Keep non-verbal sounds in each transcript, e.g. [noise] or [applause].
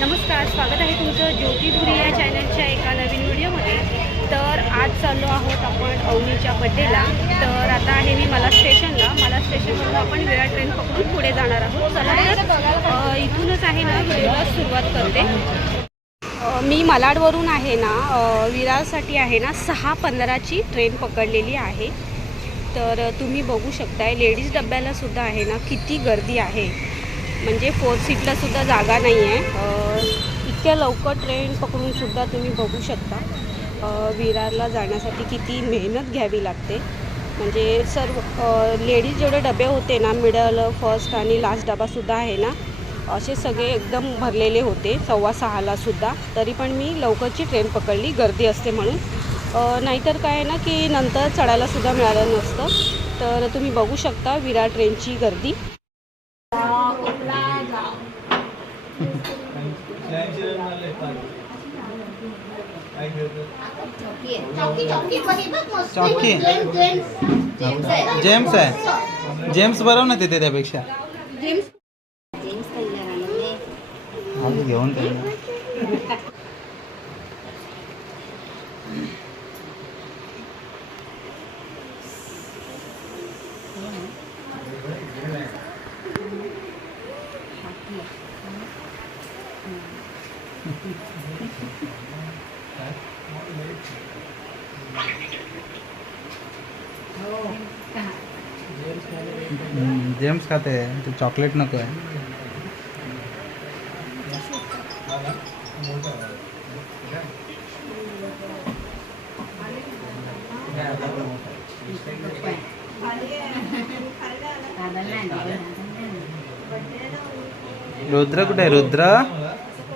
नमस्कार स्वागत आहे तुमचं ज्योतिधुरी या चॅनलच्या एका नवीन व्हिडिओमध्ये. तर आज चाललो आहोत आपण अवनीच्या बड्डेला. तर आता आहे मी मला स्टेशनला. मला स्टेशनवरून आपण वेळा ट्रेन पकडून पुढे जाणार आहोत. चला तर इथूनच आहे ना व्हिडिओला सुरुवात करते. मी मलाडवरून आहे ना विरारसाठी आहे ना सहा पंधराची ट्रेन पकडलेली आहे. तर तुम्ही बघू शकताय लेडीज डब्याला सुद्धा आहे ना किती गर्दी आहे. म्हणजे फोर सीटला सुद्धा जागा नाही आहे इतक्या लवकर ट्रेन पकडून सुद्धा तुम्ही बघू शकता. विरारला जाण्यासाठी किती मेहनत घ्यावी लागते. म्हणजे सर्व लेडीज जेवढे डबे होते ना मिडल फर्स्ट आणि लास्ट डबासुद्धा आहे ना असे सगळे एकदम भरलेले होते सव्वा सहालासुद्धा तरी पण मी लवकरची ट्रेन पकडली गर्दी असते म्हणून. नाहीतर काय आहे ना की नंतर चढायलासुद्धा मिळालं नसतं. तर तुम्ही बघू शकता विरार ट्रेनची गर्दी. चौकी? जेम्स आहे. जेम्स आहे. जेम्स बरं ना तिथे त्यापेक्षा. जेम्स घेऊन जेम्स खाते ते चॉकलेट नको आहे रुद्र कुठे आहे रुद्र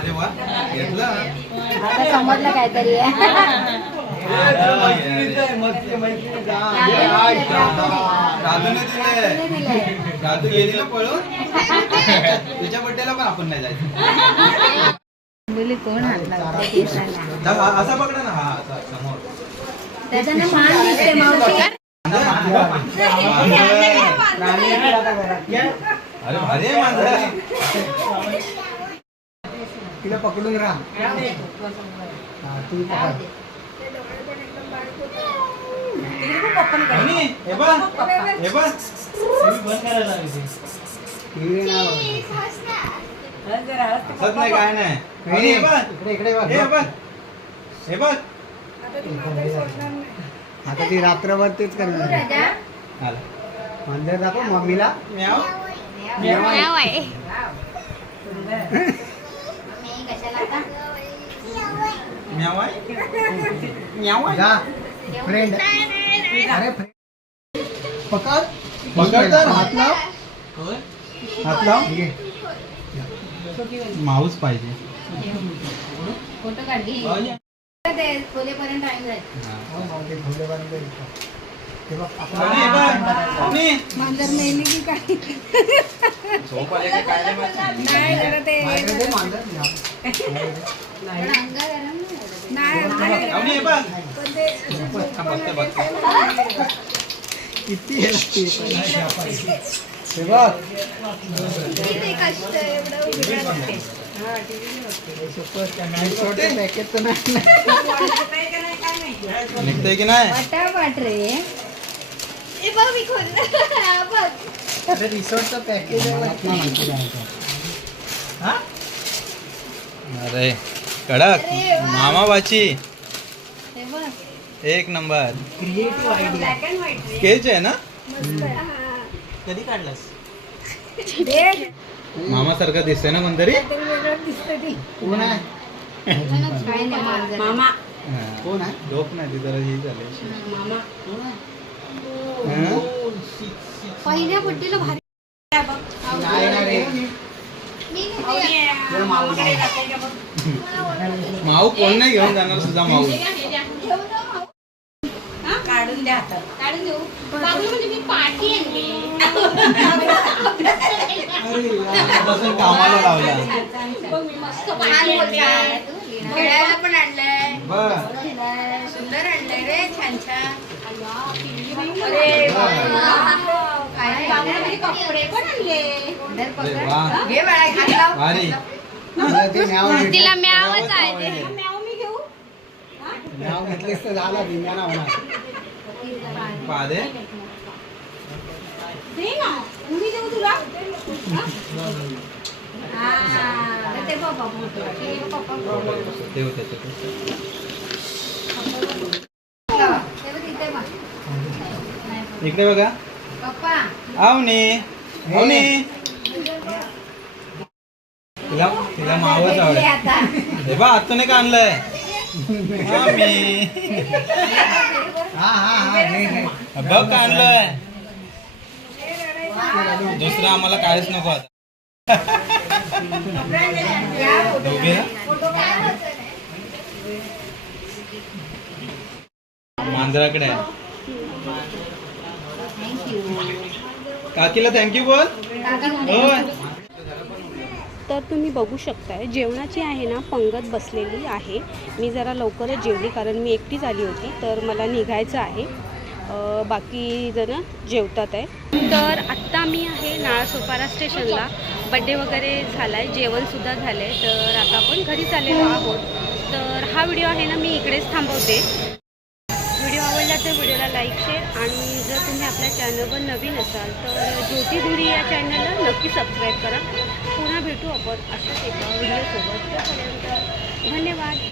अरे वा घेतला. समजलं काहीतरी. राधूने दिले गेली ना पळून? तुझ्या बड्डेला पण आपण नाही जायचं. बोली कोण आणला जा, असा पकडा ना. हा असा समोर. त्याच्यानं मान दिसते मावशी. अरे भारी तिला पकडून राहा. हा, तू पकड. आणि हे बघ हे बघ. टीव्ही नाही हसत नाही काय नाही. आणि हे बघ इकडे इकडे बघ. हे बघ. हे बघ. आता ती रात्रभर तेच करणार आहे. आला. मंदिर दाखव मम्मीला. म्याव. आहे. म्याव आहे. जा. फ्रेंड अरे फ्रेंड पकड. पकड. तर. हात लाव. हात लाव. माऊस पाहिजे. फोटो काढ घे ते खोलेपर्यंत टाइम जाईल मांजर नेली की काय नाही जरा ते नाही हे पण हा, किती हे. हे बघ कष्ट एवढं उघडं पॅकेट तर नाही का नाही नाही [laughs] अरे रिसॉर्टचं पॅकेज आहे हा? अरे कडक. मामा बाची हे बघ. एक नंबर. क्रिएटिव्ह आयडिया स्केच आहे ना? कधी काढलास? मामा सारखं दिसतंय ना कोणतरी कोण आहे? काय नाही मामा हा. कोण आहे? डोक नाही ती जरा हे झाले. मामा. कोण आहे? पहिल्या बड्डेला भारी माऊ कोण नाही घेऊन जाणार तुझा माऊ? काढून द्या काढून देऊ. बाबू म्हणजे मी पाठी बसून कामाला लावला. खेळायला पण आणलंय. सुंदर आणलंय रे छान छान. अरे कपडे पण आणले. ते. तिला म्यावच आहे ते. नाव घेतलेस तर झाला धिंगाणा होणार. पादे दे ना. मी देऊ तुला. हा, तर ते पप्पा बोलतो. ते पप्पा बोलतो. ते होते ते ते बघ इथे बघ. इकडे बघा. आवनी आवनी. तिला तिला मावच हे आवडेल आता. हे बा आतून एक आणलंय? मामी हा हा हा हे हे बघ का आणलंय? दुसरं आम्हाला काहीच नको आता? मांजराकडे आहे. काकीला थँक्यू बोल. तर तुम्ही बघू शकताय जेवणाची आहे ना पंगत बसलेली आहे. मी जरा लवकरच जेवली कारण मी एकटीच आली होती तर मला निघायचं आहे. बाकी जण जेवतात आहे. तर आत्ता मी आहे नाळसोपारा स्टेशनला. बड्डे वगैरे झाला आहे जेवणसुद्धा झालं आहे तर आता आपण घरी चाललेलो आहोत. तर हा व्हिडिओ आहे ना मी इकडेच थांबवते. व्हिडिओ आवडला तर व्हिडिओला लाईक शेअर आणि जर तुम्ही आपल्या चॅनलवर नवीन असाल तर ज्योती धुरी या चॅनलला नक्की सबस्क्राईब करा. पुन्हा भेटू आपण अशाच एका व्हिडिओसोबत तोपर्यंत धन्यवाद.